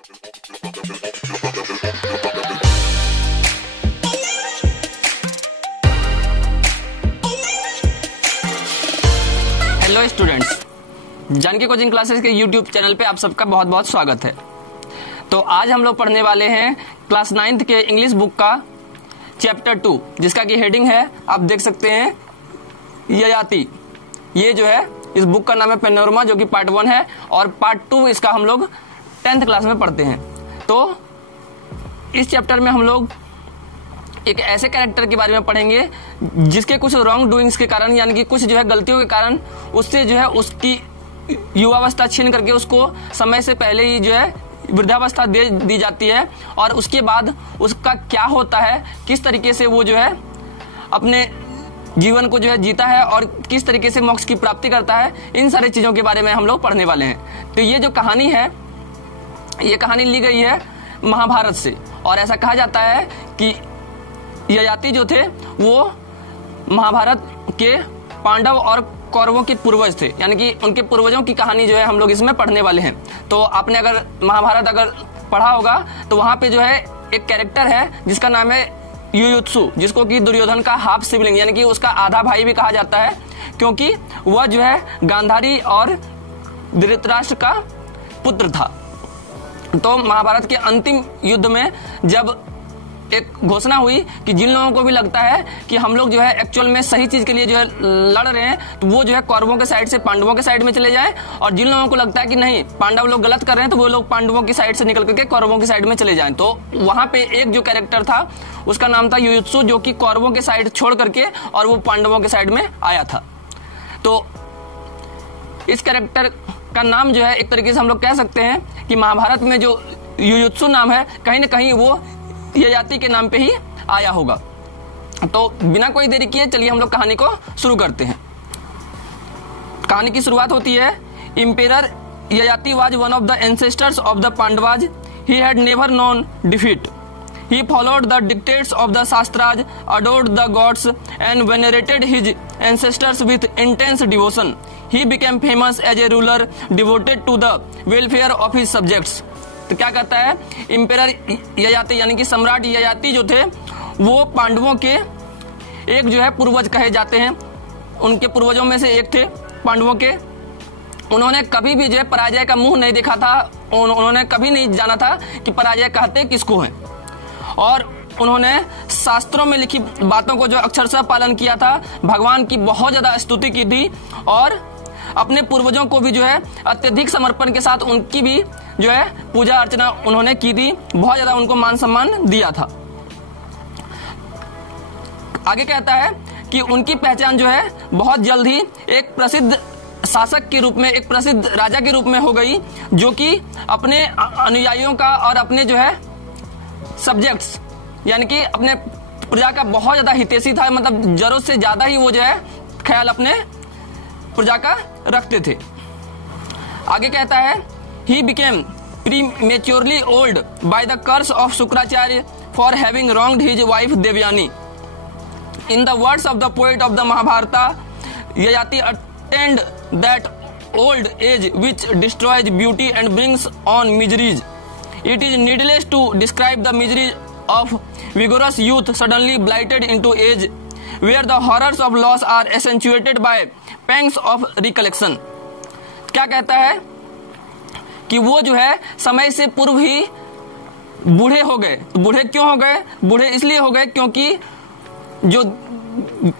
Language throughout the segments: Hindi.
Hello students, Janki coaching classes के यूट्यूब चैनल पे आप सबका बहुत बहुत स्वागत है। तो आज हम लोग पढ़ने वाले हैं क्लास 9th के इंग्लिश बुक का चैप्टर 2, जिसका की हेडिंग है, आप देख सकते हैं, ययाति। ये जो है इस बुक का नाम है पैनोरमा, जो कि पार्ट 1 है, और पार्ट 2 इसका हम लोग 10th क्लास में पढ़ते हैं। तो इस चैप्टर में हम लोग एक ऐसे कैरेक्टर के बारे में पढ़ेंगे जिसके कुछ रॉन्ग डूइंग्स के कारण, यानी कि कुछ जो है गलतियों के कारण, उससे जो है उसकी युवावस्था छीन करके उसको समय से पहले ही जो है वृद्धावस्था दे दी जाती है, और उसके बाद उसका क्या होता है, किस तरीके से वो जो है अपने जीवन को जो है जीता है और किस तरीके से मोक्ष की प्राप्ति करता है, इन सारी चीजों के बारे में हम लोग पढ़ने वाले हैं। तो ये जो कहानी है, ये कहानी ली गई है महाभारत से, और ऐसा कहा जाता है कि ययाति जो थे वो महाभारत के पांडव और कौरवों के पूर्वज थे, यानी कि उनके पूर्वजों की कहानी जो है हम लोग इसमें पढ़ने वाले हैं। तो आपने अगर महाभारत अगर पढ़ा होगा तो वहां पे जो है एक कैरेक्टर है जिसका नाम है युयुत्सु, जिसको कि दुर्योधन का हाफ सिबलिंग, यानी कि उसका आधा भाई भी कहा जाता है, क्योंकि वह जो है गांधारी और धृतराष्ट्र का पुत्र था। तो महाभारत के अंतिम युद्ध में जब एक घोषणा हुई कि जिन लोगों को भी लगता है कि हम लोग जो है एक्चुअल में सही चीज के लिए जो है लड़ रहे हैं, तो वो जो है कौरवों के साइड से पांडवों के साइड में चले जाएं, और जिन लोगों को लगता है कि नहीं पांडव लोग गलत कर रहे हैं, तो वो लोग पांडवों की साइड से निकल करके कौरवों की साइड में चले जाएं। तो वहां पे एक जो कैरेक्टर था उसका नाम था युयुत्सु, जो कि कौरवों के साइड छोड़ करके और वो पांडवों के साइड में आया था। तो इस कैरेक्टर का नाम जो है एक तरीके से हम लोग कह सकते हैं कि महाभारत में जो युयुत्सु नाम है, कहीं ना कहीं वो ययाति के नाम पे ही आया होगा। तो बिना कोई देरी किए चलिए हम लोग कहानी को शुरू करते हैं। कहानी की शुरुआत होती है, emperor Yayati was one of the ancestors of the Pandavas. He had never known defeat. He followed the dictates of the Shastras, adored the gods, and venerated his ancestors with intense devotion. He became famous as a ruler devoted to the welfare of his subjects. तो क्या कहता है, इम्पेरर ययाति यानी कि सम्राट ययाति जो थे वो पांडवों के एक जो है पूर्वज कहे जाते हैं, उनके पूर्वजों में से एक थे पांडवों के। उन्होंने कभी भी जो है पराजय का मुंह नहीं देखा था, उन्होंने कभी नहीं जाना था कि पराजय कहते किसको है, और उन्होंने शास्त्रों में लिखी बातों को जो अक्षरशः पालन किया था, भगवान की बहुत ज्यादा स्तुति की थी, और अपने पूर्वजों को भी जो है अत्यधिक समर्पण के साथ उनकी भी जो है पूजा अर्चना उन्होंने की थी, बहुत ज्यादा उनको मान सम्मान दिया था। आगे कहता है कि उनकी पहचान जो है बहुत जल्द ही एक प्रसिद्ध शासक के रूप में, एक प्रसिद्ध राजा के रूप में हो गई, जो कि अपने अनुयायियों का और अपने जो है सब्जेक्ट्स यानी कि अपने प्रजा का बहुत ज्यादा हितैषी था, मतलब जरूरत से ज्यादा ही वो जो है ख्याल अपने प्रजा का रखते थे। आगे कहता है, he became prematurely old by the curse of Shukracharya for having wronged his wife Devayani. In the words of the poet of the Mahabharata, Yayati attained that old age which destroys beauty and brings on miseries. It is needless to describe the miseries of vigorous youth suddenly blighted into age, where the horrors of loss are accentuated by pangs of recollection. क्या कहता है कि वो जो है समय से पूर्व ही बूढ़े हो गए। बूढ़े क्यों हो गए? बूढ़े इसलिए हो गए क्योंकि जो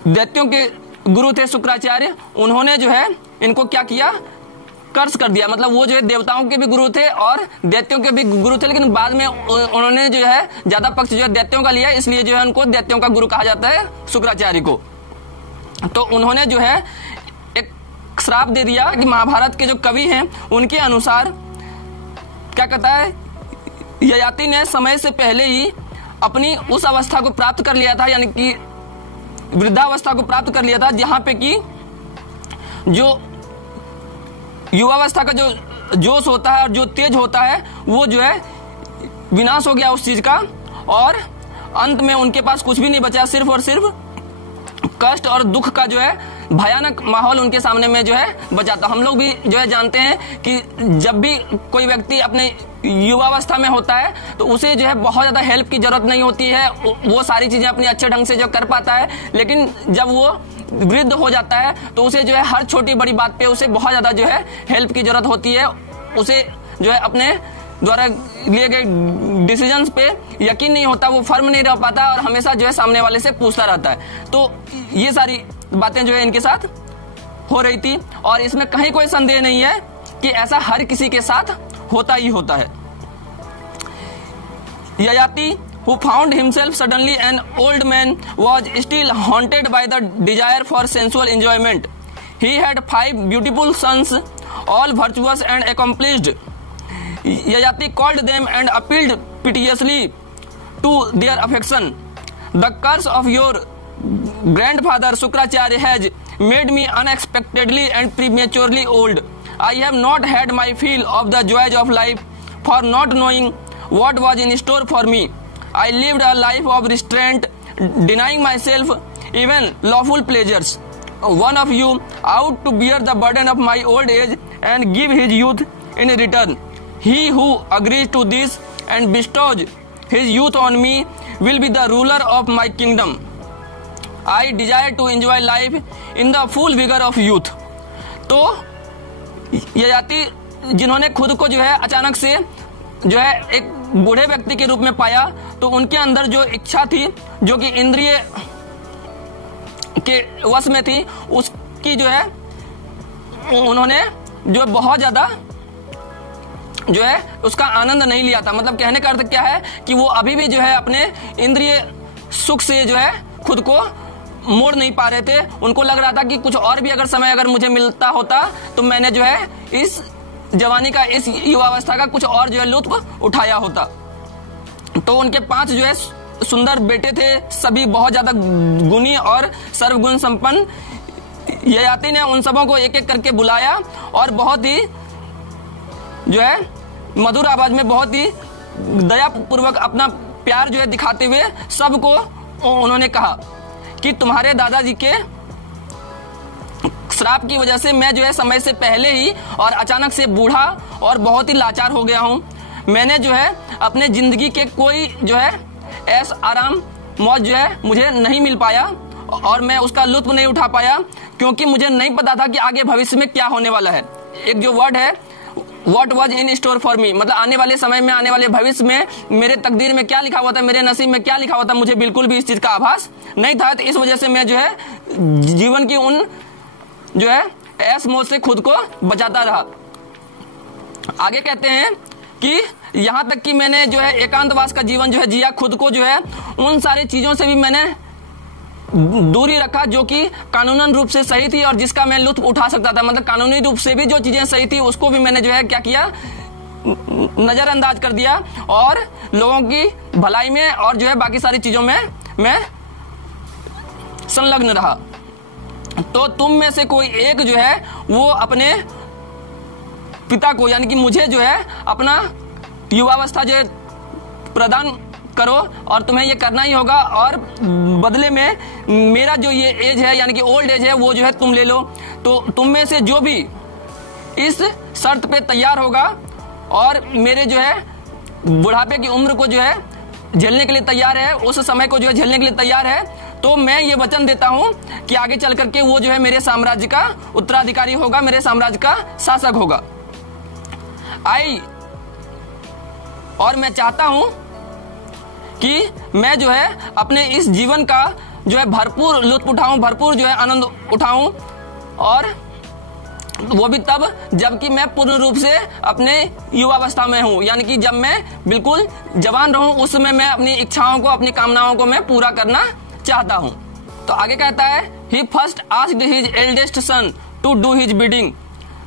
दैत्यों के गुरु थे शुक्राचार्य, उन्होंने जो है इनको क्या किया, कर्स कर दिया। मतलब वो जो है देवताओं के भी गुरु थे और दैत्यों के भी गुरु थे, लेकिन बाद में उन्होंने जो है ज्यादा पक्ष जो है दैत्यों का लिया, इसलिए जो है उनको दैत्यों का गुरु कहा जाता है शुक्राचार्य को। तो उन्होंने जो है एक श्राप दे दिया कि महाभारत के जो कवि हैं उनके अनुसार क्या कहता है, ययाति ने समय से पहले ही अपनी उस अवस्था को प्राप्त कर लिया था, यानी कि वृद्धावस्था को प्राप्त कर लिया था, जहां पे कि जो युवावस्था का जो जोश होता है और जो तेज होता है वो जो है विनाश हो गया उस चीज का, और अंत में उनके पास कुछ भी नहीं बचा, सिर्फ और सिर्फ कष्ट और दुख का जो है भयानक माहौल उनके सामने में जो है बचाता। हम लोग भी जो है जानते हैं कि जब भी कोई व्यक्ति अपने युवावस्था में होता है तो उसे जो है बहुत ज्यादा हेल्प की जरूरत नहीं होती है, वो सारी चीजें अपने अच्छे ढंग से जो कर पाता है। लेकिन जब वो वृद्ध हो जाता है तो उसे जो है हर छोटी बड़ी बात पे उसे बहुत ज्यादा जो है हेल्प की जरूरत होती है। उसे जो है अपने द्वारा लिए गए डिसीजंस पे यकीन नहीं होता, वो फर्म नहीं रह पाता और हमेशा जो है सामने वाले से पूछता रहता है। तो ये सारी बातें जो है इनके साथ हो रही थी और इसमें कहीं कोई संदेह नहीं है कि ऐसा हर किसी के साथ होता ही होता है। Yayati, who found himself suddenly an old man, was still haunted by the desire for sensual enjoyment. He had 5 beautiful sons, all virtuous and accomplished. Yayati called them and appealed piteously to their affection. The curse of your grandfather Sukracharya has made me unexpectedly and prematurely old. I have not had my fill of the joys of life, for not knowing what was in store for me. I lived a life of restraint, denying myself even lawful pleasures. One of you out to bear the burden of my old age and give his youth in return. He who agrees to this and bestows his youth on me will be the ruler of my kingdom. I desire to enjoy life in the full vigor of youth. तो ययाति जिन्होंने खुद को जो है अचानक से जो है एक बूढ़े व्यक्ति के रूप में पाया, तो उनके अंदर जो इच्छा थी जो कि इंद्रिय के वश में थी, उसकी जो है उन्होंने जो बहुत ज्यादा जो है उसका आनंद नहीं लिया था। मतलब कहने का अर्थ क्या है कि वो अभी भी जो है अपने इंद्रिय सुख से जो है खुद को मोड़ नहीं पा रहे थे। उनको लग रहा था कि कुछ और भी अगर समय अगर मुझे मिलता होता तो मैंने जो है इस जवानी का, इस युवावस्था का कुछ और जो है लुत्फ उठाया होता। तो उनके 5 जो है सुंदर बेटे थे, सभी बहुत ज्यादा गुणी और सर्वगुण संपन्न। ययाति ने उन सबों को एक एक करके बुलाया और बहुत ही जो है मधुर आवाज में, बहुत ही दयापूर्वक अपना प्यार जो है दिखाते हुए सबको उन्होंने कहा कि तुम्हारे दादाजी के श्राप की वजह से मैं जो है समय से पहले ही और अचानक से बूढ़ा और बहुत ही लाचार हो गया हूँ। मैंने जो है अपने जिंदगी के कोई जो है ऐस आराम मौज जो है मुझे नहीं मिल पाया और मैं उसका लुत्फ नहीं उठा पाया, क्योंकि मुझे नहीं पता था कि आगे भविष्य में क्या होने वाला है। एक जो वर्ड है What was in store for me, मतलब आने वाले समय में, आने वाले भविष्य में मेरे तकदीर में क्या लिखा हुआ था, मेरे नसीब में क्या लिखा हुआ था, मुझे बिल्कुल भी इस चीज का आभास नहीं था। तो इस वजह से मैं जो है जीवन की उन जो है ऐस मौज से खुद को बचाता रहा। आगे कहते हैं कि यहाँ तक कि मैंने जो है एकांतवास का जीवन जो है जिया, खुद को जो है उन सारी चीजों से भी मैंने दूरी रखा जो कि कानूनन रूप से सही थी और जिसका मैं लुत्फ उठा सकता था। मतलब कानूनी रूप से भी जो चीजें सही थी उसको भी मैंने जो है क्या किया, नजरअंदाज कर दिया और लोगों की भलाई में और जो है बाकी सारी चीजों में मैं संलग्न रहा। तो तुम में से कोई एक जो है वो अपने पिता को, यानी कि मुझे जो है अपना युवावस्था जो है प्रदान करो और तुम्हें ये करना ही होगा, और बदले में मेरा जो ये एज है यानी कि ओल्ड एज है वो जो है तुम ले लो। तो तुम में से जो भी इस शर्त पे तैयार होगा और मेरे जो है बुढ़ापे की उम्र को जो है झेलने के लिए तैयार है, उस समय को जो है झेलने के लिए तैयार है, तो मैं ये वचन देता हूं कि आगे चल करके वो जो है मेरे साम्राज्य का उत्तराधिकारी होगा, मेरे साम्राज्य का शासक होगा। और मैं चाहता हूं कि मैं जो है अपने इस जीवन का जो है भरपूर लुत्फ उठाऊं, भरपूर जो है आनंद उठाऊं, और वो भी तब जबकि मैं पूर्ण रूप से अपने युवावस्था में हूं, यानी कि जब मैं बिल्कुल जवान रहूं, उस समय मैं अपनी इच्छाओं को, अपनी कामनाओं को मैं पूरा करना चाहता हूं। तो आगे कहता है, he first asked his eldest son to do his bidding.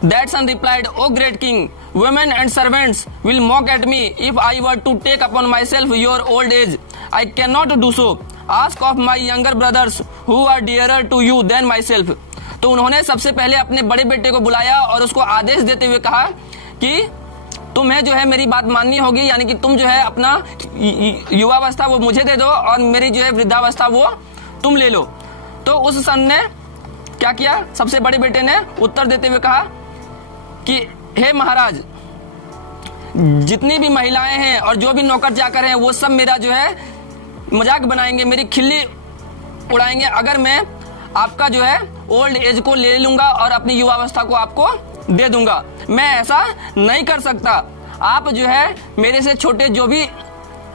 That son replied, O great king, women and servants will mock at me if I were to take upon myself your old age. I cannot do so. Ask of my younger brothers who are dearer to you than myself. तो उन्होंने सबसे पहले अपने बड़े बेटे को बुलाया और उसको आदेश देते हुए कहा कि तुम्हें जो है मेरी बात माननी होगी, यानी कि तुम जो है अपना युवावस्था वो मुझे दे दो और मेरी जो है वृद्धावस्था वो तुम ले लो। तो उस सन ने क्या किया? सबसे बड़े बेटे ने उत्तर देते हुए कहा कि हे महाराज, जितनी भी महिलाएं हैं और जो भी नौकर चाकर हैं वो सब मेरा जो है मजाक बनाएंगे, मेरी खिल्ली उड़ाएंगे अगर मैं आपका जो है ओल्ड एज को ले लूंगा और अपनी युवावस्था को आपको दे दूंगा। मैं ऐसा नहीं कर सकता। आप जो है मेरे से छोटे जो भी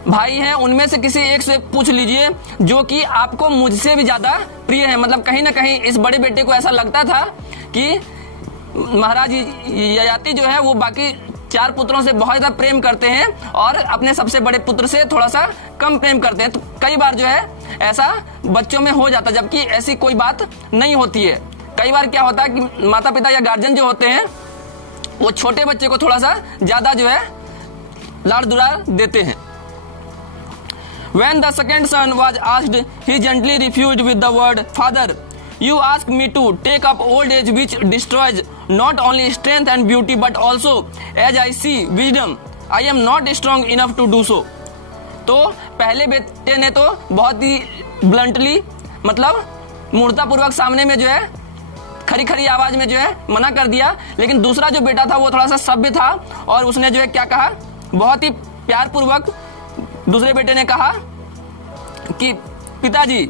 भाई हैं उनमें से किसी एक से पूछ लीजिए जो कि आपको मुझसे भी ज्यादा प्रिय है। मतलब कहीं ना कहीं इस बड़े बेटे को ऐसा लगता था कि महाराज ययाति जो है वो बाकी 4 पुत्रों से बहुत ज्यादा प्रेम करते हैं और अपने सबसे बड़े पुत्र से थोड़ा सा कम प्रेम करते हैं। तो कई बार जो है ऐसा बच्चों में हो जाता है, जबकि ऐसी कोई बात नहीं होती है। कई बार क्या होता है कि माता पिता या गार्जियन जो होते हैं वो छोटे बच्चे को थोड़ा सा ज्यादा जो है लाड़ दुलार देते हैं। When the second son was asked, he gently refused with the word, "Father, you ask me to take up old age which destroys not only strength and beauty but also, as I see, wisdom. I am not strong enough to do so." तो पहले बेटे ने तो बहुत ही ब्लंटली मतलब मूर्तापूर्वक सामने में जो है खरी खरी आवाज में जो है मना कर दिया, लेकिन दूसरा जो बेटा था वो थोड़ा सा सभ्य था और उसने जो है क्या कहा, बहुत ही प्यार पूर्वक दूसरे बेटे ने कहा कि पिताजी,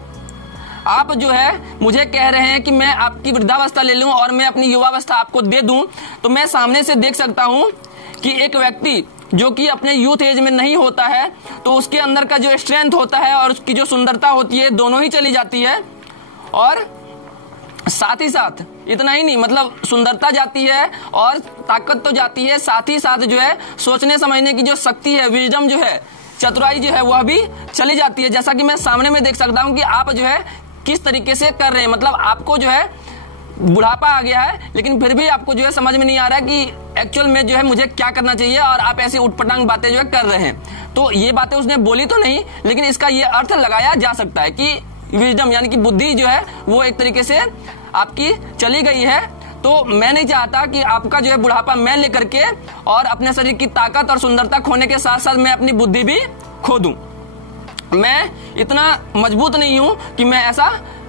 आप जो है मुझे कह रहे हैं कि मैं आपकी वृद्धावस्था ले लूं और मैं अपनी युवावस्था आपको दे दूं, तो मैं सामने से देख सकता हूं कि एक व्यक्ति जो कि अपने यूथ एज में नहीं होता है तो उसके अंदर का जो स्ट्रेंथ होता है और उसकी जो सुंदरता होती है दोनों ही चली जाती है। और साथ ही साथ इतना ही नहीं, मतलब सुंदरता जाती है और ताकत तो जाती है, साथ ही साथ जो है सोचने समझने की जो शक्ति है, विजडम जो है, चतुराई जो है वह भी चली जाती है। जैसा कि मैं सामने में देख सकता हूं कि आप जो है किस तरीके से कर रहे हैं। मतलब आपको जो है बुढ़ापा आ गया है लेकिन फिर भी आपको जो है समझ में नहीं आ रहा कि एक्चुअल में जो है मुझे क्या करना चाहिए और आप ऐसी उटपटांग बातें जो है कर रहे हैं। तो ये बातें उसने बोली तो नहीं, लेकिन इसका ये अर्थ लगाया जा सकता है कि विजडम यानी कि बुद्धि जो है वो एक तरीके से आपकी चली गई है। तो मैं नहीं चाहता कि आपका जो है बुढ़ापा मैं लेकर के और अपने शरीर की ताकत और सुंदरता खोने के साथ साथ मैं अपनी बुद्धि भी खो दूं। मैं इतना मजबूत नहीं हूं कि मैं ऐसा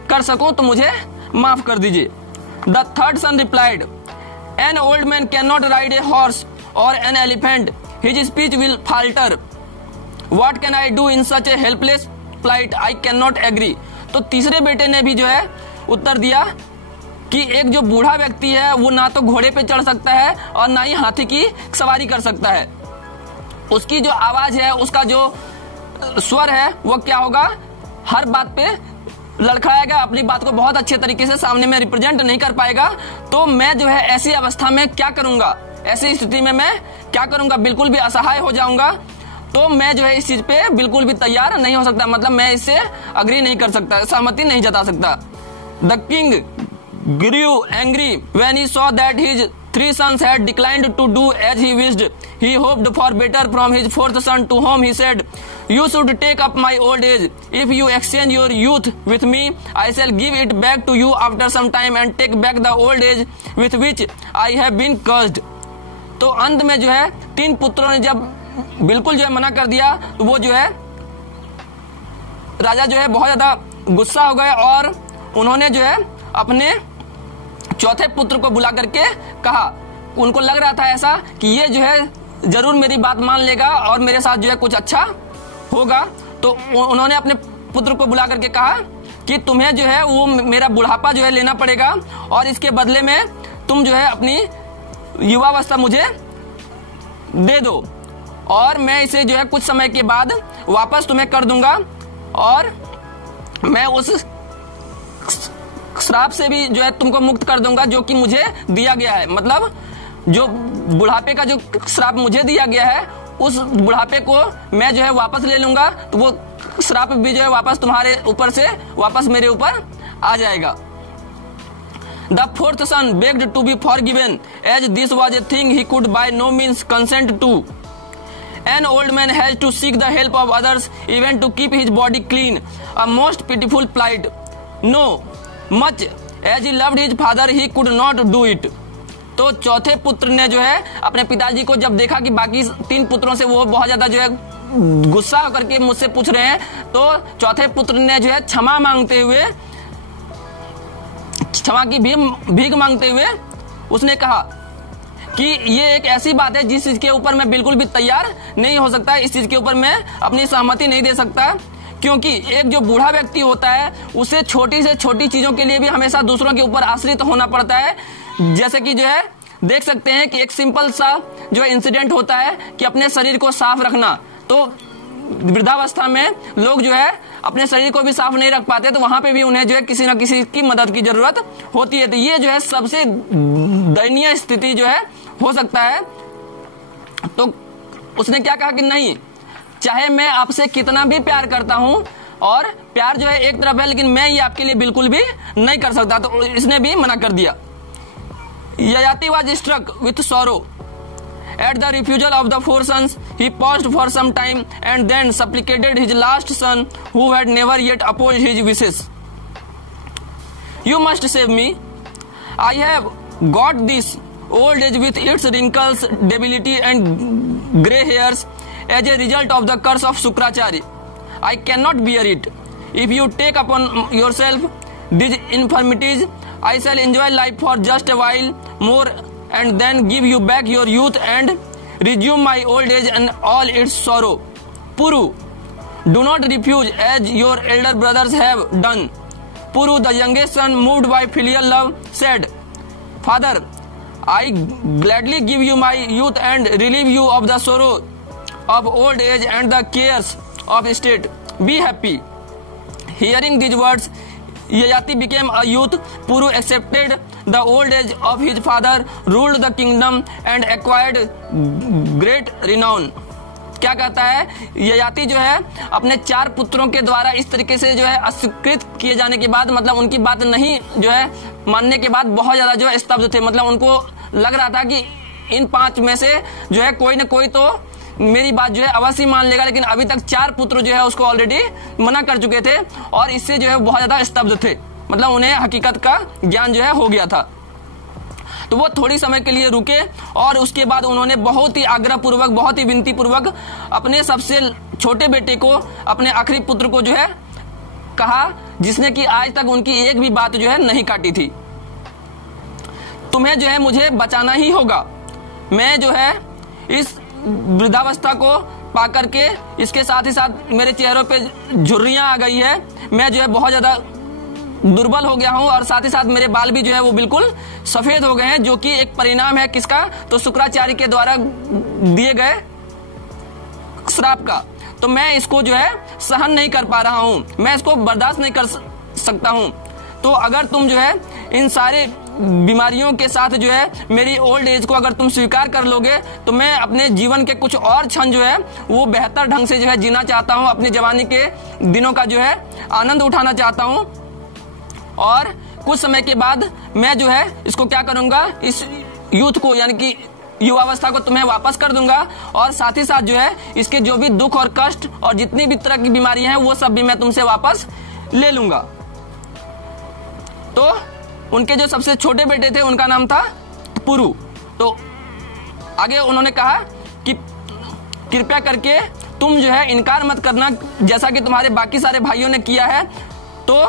कर सकूं, तो मुझे माफ कर दीजिए। The third son replied, an old man can not ride a horse और an elephant, his speech will falter, what can I do in such a helpless plight, I can not agree. तो तीसरे बेटे ने भी जो है उत्तर दिया कि एक जो बूढ़ा व्यक्ति है वो ना तो घोड़े पे चढ़ सकता है और ना ही हाथी की सवारी कर सकता है। उसकी जो आवाज है, उसका जो स्वर है वो क्या होगा, हर बात पे लड़खड़ाएगा, अपनी बात को बहुत अच्छे तरीके से सामने में रिप्रेजेंट नहीं कर पाएगा। तो मैं जो है ऐसी अवस्था में क्या करूंगा, ऐसी स्थिति में मैं क्या करूंगा, बिल्कुल भी असहाय हो जाऊंगा। तो मैं जो है इस चीज पे बिल्कुल भी तैयार नहीं हो सकता, मतलब मैं इससे अग्री नहीं कर सकता, सहमति नहीं जता सकता। The king grew angry when he saw that his 3 sons had declined to do as he wished. He hoped for better from his 4th son, to whom he said, "You should take up my old age. If you exchange your youth with me, I shall give it back to you after some time and take back the old age with which I have been cursed." तो अंत में जो है 3 पुत्रों ने जब बिल्कुल जो है मना कर दिया तो वो जो है राजा जो है बहुत ज्यादा गुस्सा हो गए और उन्होंने जो है अपने चौथे पुत्र को बुला करके कहा, उनको लग रहा था ऐसा कि ये जो है जरूर मेरी बात मान लेगा और मेरे साथ जो है कुछ अच्छा होगा। तो उन्होंने अपने पुत्र को बुला करके कहा कि तुम्हें जो है वो मेरा बुढ़ापा जो है लेना पड़ेगा और इसके बदले में तुम जो है अपनी युवावस्था मुझे दे दो और मैं इसे जो है कुछ समय के बाद वापस तुम्हें कर दूंगा और मैं उस श्राप से भी जो है तुमको मुक्त कर दूंगा जो कि मुझे दिया गया है। मतलब जो बुढ़ापे का जो श्राप मुझे दिया गया है उस बुढ़ापे को मैं जो है वापस ले लूंगा, तो वो श्राप भी जो है वापस तुम्हारे ऊपर से वापस मेरे ऊपर आ जाएगा। The 4th son begged to be forgiven, as this was a thing he could by no means consent to. An old man has to seek the help of others even to keep his body clean, a most pitiful plight. No, much as he loved his father, he could not do it. तो चौथे पुत्र ने जो है अपने पिताजी को जब देखा कि बाकी 3 पुत्रों से वो बहुत ज्यादा जो है गुस्सा होकर के मुझसे पूछ रहे हैं, तो चौथे पुत्र ने जो है क्षमा मांगते हुए क्षमा की भीख मांगते हुए उसने कहा कि ये एक ऐसी बात है जिस चीज के ऊपर मैं बिल्कुल भी तैयार नहीं हो सकता, इस चीज के ऊपर मैं अपनी सहमति नहीं दे सकता, क्योंकि एक जो बूढ़ा व्यक्ति होता है उसे छोटी से छोटी चीजों के लिए भी हमेशा दूसरों के ऊपर आश्रित होना पड़ता है। जैसे कि जो है देख सकते हैं कि एक सिंपल सा जो इंसिडेंट होता है कि अपने शरीर को साफ रखना, तो वृद्धावस्था में लोग जो है अपने शरीर को भी साफ नहीं रख पाते, तो वहां पे भी उन्हें जो है किसी न किसी की मदद की जरूरत होती है। तो ये जो है सबसे दयनीय स्थिति जो है हो सकता है। तो उसने क्या कहा कि नहीं, चाहे मैं आपसे कितना भी प्यार करता हूं, और प्यार जो है एक तरफ है, लेकिन मैं ये आपके लिए बिल्कुल भी नहीं कर सकता। तो इसने भी मना कर दिया। Yayati was struck with sorrow at the refusal of the 4 sons. He paused for some time and then supplicated his last son, who had never yet opposed his wishes. You must save me. I have got this old age with its wrinkles, debility and grey hairs as a result of the curse of Shukracharya. I cannot bear it. If you take upon yourself these infirmities, I shall enjoy life for just a while more and then give you back your youth and resume my old age and all its sorrow. Puru, do not refuse as your elder brothers have done. Puru, the youngest son, moved by filial love, said, Father, I gladly give you my youth and relieve you of the sorrow of old age and the cares of state. Be happy. Hearing these words, Yayati became a youth. Puru accepted the old age of his father, ruled the kingdom and acquired great renown. क्या कहता है, ययाति जो है अपने 4 पुत्रों के द्वारा इस तरीके से जो है अस्वीकृत किए जाने के बाद, मतलब उनकी बात नहीं जो है मानने के बाद बहुत ज्यादा जो है स्तब्ध थे। मतलब उनको लग रहा था कि इन 5 में से जो है कोई न कोई तो मेरी बात जो है अवश्य मान लेगा, लेकिन अभी तक 4 पुत्र जो है उसको ऑलरेडी मना कर चुके थे और इससे जो है बहुत ज्यादा स्तब्ध थे। मतलब उन्हें हकीकत का ज्ञान जो है हो गया था। तो वो थोड़ी समय के लिए रुके और उसके बाद उन्होंने बहुत ही आग्रह पूर्वक, बहुत ही विनती पूर्वक अपने सबसे छोटे बेटे को, अपने आखिरी पुत्र को जो है कहा, जिसने कि आज तक उनकी एक भी बात जो है नहीं काटी थी। तुम्हें जो है मुझे बचाना ही होगा। मैं जो है इस वृद्धावस्था को पाकर के इसके साथ ही साथ मेरे चेहरों पे झुर्रियां आ गई है, मैं जो है बहुत ज्यादा दुर्बल हो गया हूं और साथ ही साथ मेरे बाल भी जो है वो बिल्कुल सफेद हो गए हैं, जो कि एक परिणाम है किसका, तो शुक्राचार्य के द्वारा दिए गए श्राप का। तो मैं इसको जो है सहन नहीं कर पा रहा हूं, मैं इसको बर्दाश्त नहीं कर सकता हूं। तो अगर तुम जो है इन सारे बीमारियों के साथ जो है मेरी ओल्ड एज को अगर तुम स्वीकार कर लोगे, तो मैं अपने जीवन के कुछ और क्षण जो है वो बेहतर ढंग से जो है जीना चाहता हूं, अपनी जवानी के दिनों का जो है आनंद उठाना चाहता हूं। और कुछ समय के बाद मैं जो है इसको क्या करूंगा, इस यूथ को यानी कि युवावस्था को तुम्हें वापस कर दूंगा, और साथ ही साथ जो है इसके जो भी दुख और कष्ट और जितनी भी तरह की बीमारियां हैं वो सब भी मैं तुमसे वापस ले लूंगा। तो उनके जो सबसे छोटे बेटे थे उनका नाम था पुरु। तो आगे उन्होंने कहा कि कृपया करके तुम जो है इनकार मत करना, जैसा कि तुम्हारे बाकी सारे भाइयों ने किया है। तो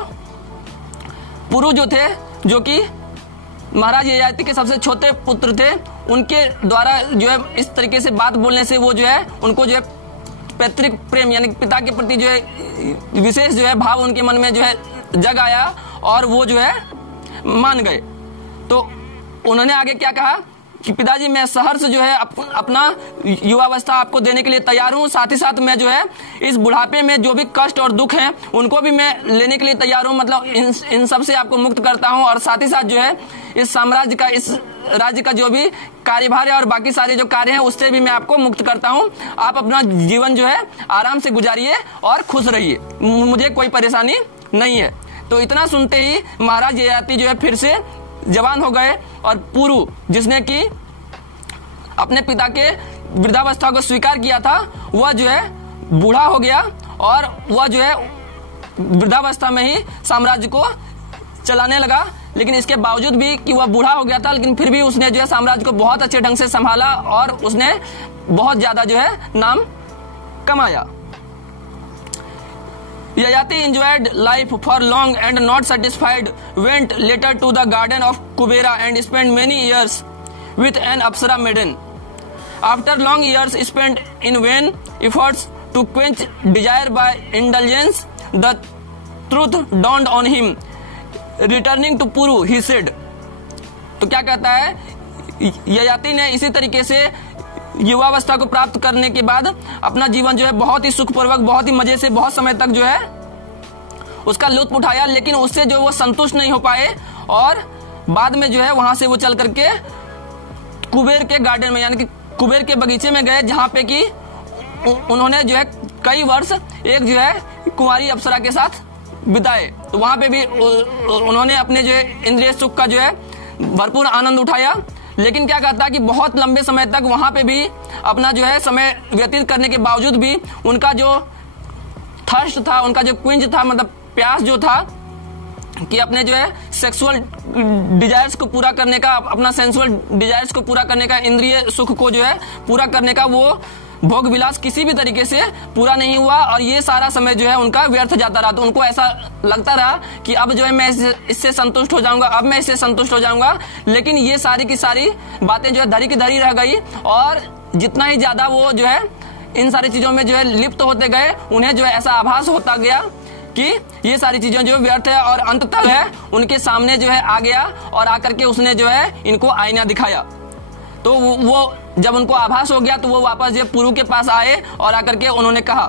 पुरु जो थे, जो कि महाराज ययाति के सबसे छोटे पुत्र थे, उनके द्वारा जो है इस तरीके से बात बोलने से वो जो है उनको जो है पैतृक प्रेम यानी पिता के प्रति जो है विशेष जो है भाव उनके मन में जो है जग आया और वो जो है मान गए। तो उन्होंने आगे क्या कहा कि पिताजी मैं सहर्ष जो है अपना युवावस्था आपको देने के लिए तैयार हूं, साथ ही साथ मैं जो है इस बुढ़ापे में जो भी कष्ट और दुख हैं उनको भी मैं लेने के लिए तैयार हूं। मतलब इन सब से आपको मुक्त करता हूं, और साथ ही साथ जो है इस साम्राज्य का, इस राज्य का जो भी कार्यभार है और बाकी सारे जो कार्य हैं उससे भी मैं आपको मुक्त करता हूं। आप अपना जीवन जो है आराम से गुजारिए और खुश रहिए, मुझे कोई परेशानी नहीं है। तो इतना सुनते ही महाराज ययाति जो है फिर से जवान हो गए, और पुरु जिसने कि अपने पिता के वृद्धावस्था को स्वीकार किया था वह जो है बूढ़ा हो गया, और वह जो है वृद्धावस्था में ही साम्राज्य को चलाने लगा। लेकिन इसके बावजूद भी कि वह बूढ़ा हो गया था, लेकिन फिर भी उसने जो है साम्राज्य को बहुत अच्छे ढंग से संभाला और उसने बहुत ज्यादा जो है नाम कमाया। Yayati enjoyed life for long and not satisfied went later to the garden of Kubera and spent many years with an Apsara maiden. After long years spent in vain efforts to quench desire by indulgence, the truth dawned on him. Returning to Puru, he said. तो क्या कहता है, ययाति ने इसी तरीके से युवावस्था को प्राप्त करने के बाद अपना जीवन जो है बहुत ही सुखपूर्वक, बहुत ही मजे से, बहुत समय तक जो है उसका लुत्फ उठाया, लेकिन उससे जो वो संतुष्ट नहीं हो पाए और बाद में जो है वहां से वो चल करके कुबेर के गार्डन में यानी कि कुबेर के बगीचे में गए, जहां पे कि उन्होंने जो है कई वर्ष एक जो है कुंवारी अप्सरा के साथ बिताए। तो वहां पे भी उन्होंने अपने जो है इंद्रिय सुख का जो है भरपूर आनंद उठाया, लेकिन क्या कहता है कि बहुत लंबे समय तक वहां पे भी अपना जो है समय व्यतीत करने के बावजूद भी उनका जो थर्स्ट था, उनका जो क्विंज था, मतलब प्यास जो था कि अपने जो है सेक्सुअल डिजायर्स को पूरा करने का, अपना सेंसुअल डिजायर्स को पूरा करने का, इंद्रिय सुख को जो है पूरा करने का, वो भोग विलास किसी भी तरीके से पूरा नहीं हुआ और ये सारा समय जो है उनका व्यर्थ जाता रहा। तो उनको ऐसा लगता रहा कि अब जो है मैं इससे संतुष्ट हो जाऊंगा, अब मैं इससे संतुष्ट हो जाऊंगा, लेकिन ये सारी की सारी बातें जो है धरी की धरी रह गई और जितना ही ज्यादा वो जो है इन सारी चीजों में जो है लिप्त होते गए, उन्हें जो है ऐसा आभास होता गया कि ये सारी चीजें जो व्यर्थ है और अंततः है उनके सामने जो है आ गया और आकर के उसने जो है इनको आईना दिखाया। तो वो जब उनको आभास हो गया तो वो वापस जो पुरु के पास आए और आकर के उन्होंने कहा,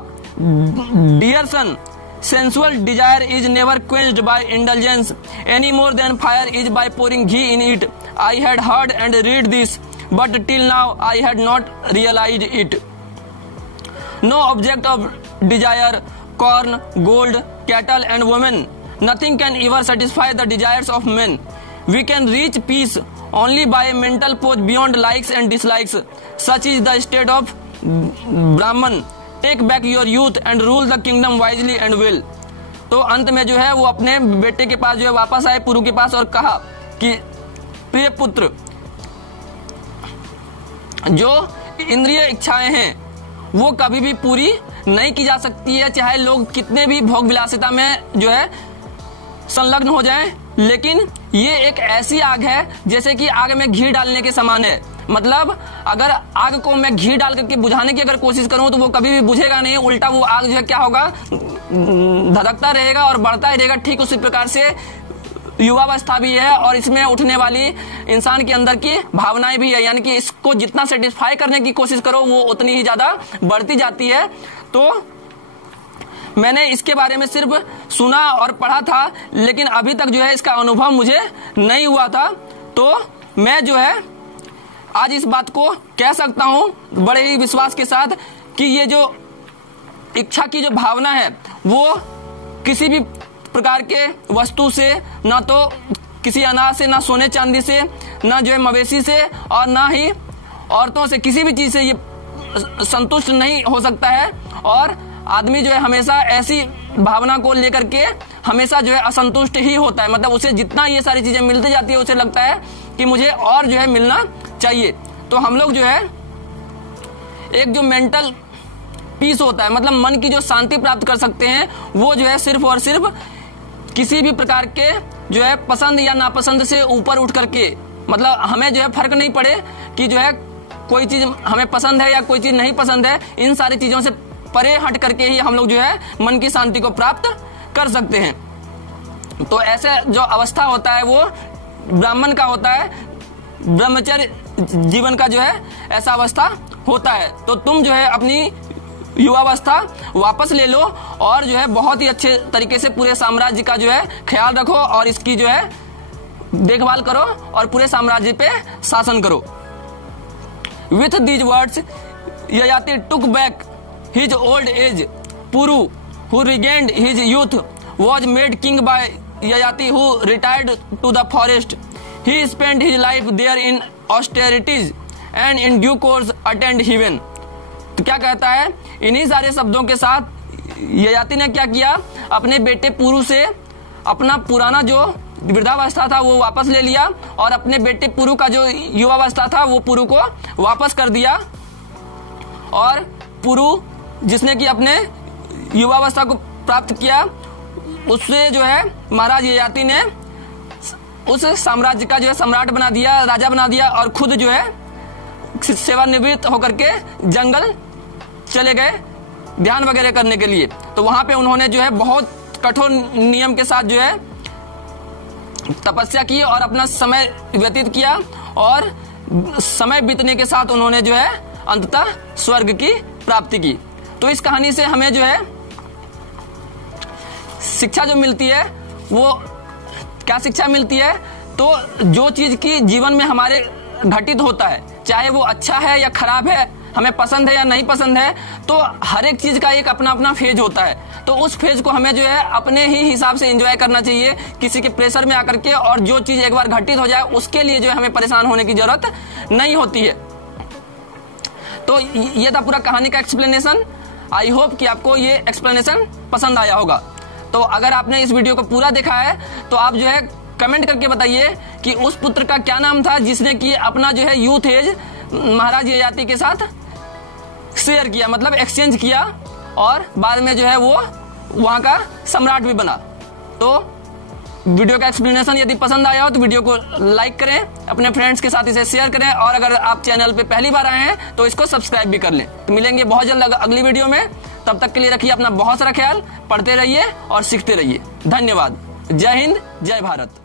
dear son, sensual desire is never quenched by indulgence any more than fire is by pouring ghee in it. I had heard and read this, but till now I had not realized it. No object of desire, corn, gold, cattle and women, nothing can ever satisfy the desires of men. We can reach peace only by a mental pose beyond likes and dislikes. Such is the state of Brahman. Take back your youth and rule the kingdom wisely and well. तो अंत में जो है वो अपने बेटे के पास जो है वापस आए, पुरु के पास, और कहा कि प्रिय पुत्र, जो इंद्रिय इच्छाएं हैं वो कभी भी पूरी नहीं की जा सकती है, चाहे लोग कितने भी भोग विलासिता में जो है संलग्न हो जाएं, लेकिन ये एक ऐसी आग है जैसे कि आग में घी डालने के समान है। मतलब अगर आग को मैं घी डाल करके बुझाने की अगर कोशिश करूं तो वो कभी भी बुझेगा नहीं, उल्टा वो आग जो है क्या होगा, धधकता रहेगा और बढ़ता ही रहेगा। ठीक उसी प्रकार से युवावस्था भी है और इसमें उठने वाली इंसान के अंदर की भावनाएं भी है, यानी कि इसको जितना सेटिस्फाई करने की कोशिश करो वो उतनी ही ज्यादा बढ़ती जाती है। तो मैंने इसके बारे में सिर्फ सुना और पढ़ा था, लेकिन अभी तक जो है इसका अनुभव मुझे नहीं हुआ था। तो मैं जो है आज इस बात को कह सकता हूं बड़े ही विश्वास के साथ कि ये जो इच्छा की जो भावना है वो किसी भी प्रकार के वस्तु से, ना तो किसी अनाज से, ना सोने चांदी से, ना जो है मवेशी से, और ना ही औरतों से, किसी भी चीज से ये संतुष्ट नहीं हो सकता है। और आदमी जो है हमेशा ऐसी भावना को लेकर के हमेशा जो है असंतुष्ट ही होता है। मतलब उसे जितना ये सारी चीजें मिलती जाती है उसे लगता है कि मुझे और जो है मिलना चाहिए। तो हम लोग जो है एक जो मेंटल पीस होता है, मतलब मन की जो शांति प्राप्त कर सकते हैं, वो जो है सिर्फ और सिर्फ किसी भी प्रकार के जो है पसंद या नापसंद से ऊपर उठ करके, मतलब हमें जो है फर्क नहीं पड़े कि जो है कोई चीज हमें पसंद है या कोई चीज नहीं पसंद है, इन सारी चीजों से परे हट करके ही हम लोग जो है मन की शांति को प्राप्त कर सकते हैं। तो ऐसे जो अवस्था होता है वो ब्राह्मण का होता है, ब्रह्मचर्य जीवन का जो है ऐसा अवस्था होता है। तो तुम जो है अपनी युवावस्था वापस ले लो और जो है बहुत ही अच्छे तरीके से पूरे साम्राज्य का जो है ख्याल रखो और इसकी जो है देखभाल करो और पूरे साम्राज्य पे शासन करो। With these words, Yayati took back his old age. Puru, who regained his youth, was made king by Yayati, who retired to the forest. He spent his life there in austerities and in due course attained heaven. तो क्या कहता है, इन्हीं सारे शब्दों के साथ ययाति ने क्या किया, अपने बेटे पुरु से अपना पुराना जो वृद्धावस्था था वो वापस ले लिया और अपने बेटे पुरु का जो युवावस्था था वो पुरु को वापस कर दिया। और पुरु जिसने कि अपने युवावस्था को प्राप्त किया, उससे जो है महाराज ययाति ने उस साम्राज्य का जो है सम्राट बना दिया, राजा बना दिया, और खुद जो है सेवानिवृत्त होकर के जंगल चले गए ध्यान वगैरह करने के लिए। तो वहां पे उन्होंने जो है बहुत कठोर नियम के साथ जो है तपस्या की और अपना समय व्यतीत किया, और समय बीतने के साथ उन्होंने जो है अंततः स्वर्ग की प्राप्ति की। तो इस कहानी से हमें जो है शिक्षा जो मिलती है वो क्या शिक्षा मिलती है, तो जो चीज की जीवन में हमारे घटित होता है, चाहे वो अच्छा है या खराब है, हमें पसंद है या नहीं पसंद है, तो हर एक चीज का एक अपना अपना फेज होता है। तो उस फेज को हमें जो है अपने ही हिसाब से एंजॉय करना चाहिए, किसी के प्रेशर में आकर के। और जो चीज एक बार घटित हो जाए उसके लिए जो है हमें परेशान होने की जरूरत नहीं होती है। तो ये था पूरा कहानी का एक्सप्लेनेशन। आई होप कि आपको ये एक्सप्लेनेशन पसंद आया होगा। तो अगर आपने इस वीडियो को पूरा देखा है तो आप जो है कमेंट करके बताइए कि उस पुत्र का क्या नाम था जिसने कि अपना जो है यूथ एज महाराज ययाति के साथ शेयर किया, मतलब एक्सचेंज किया, और बाद में जो है वो वहां का सम्राट भी बना। तो वीडियो का एक्सप्लेनेशन यदि पसंद आया हो तो वीडियो को लाइक करें, अपने फ्रेंड्स के साथ इसे शेयर करें, और अगर आप चैनल पे पहली बार आए हैं तो इसको सब्सक्राइब भी कर लें। तो मिलेंगे बहुत जल्द अगली वीडियो में। तब तक के लिए रखिए अपना बहुत सारा ख्याल, पढ़ते रहिए और सीखते रहिए। धन्यवाद। जय हिंद, जय भारत।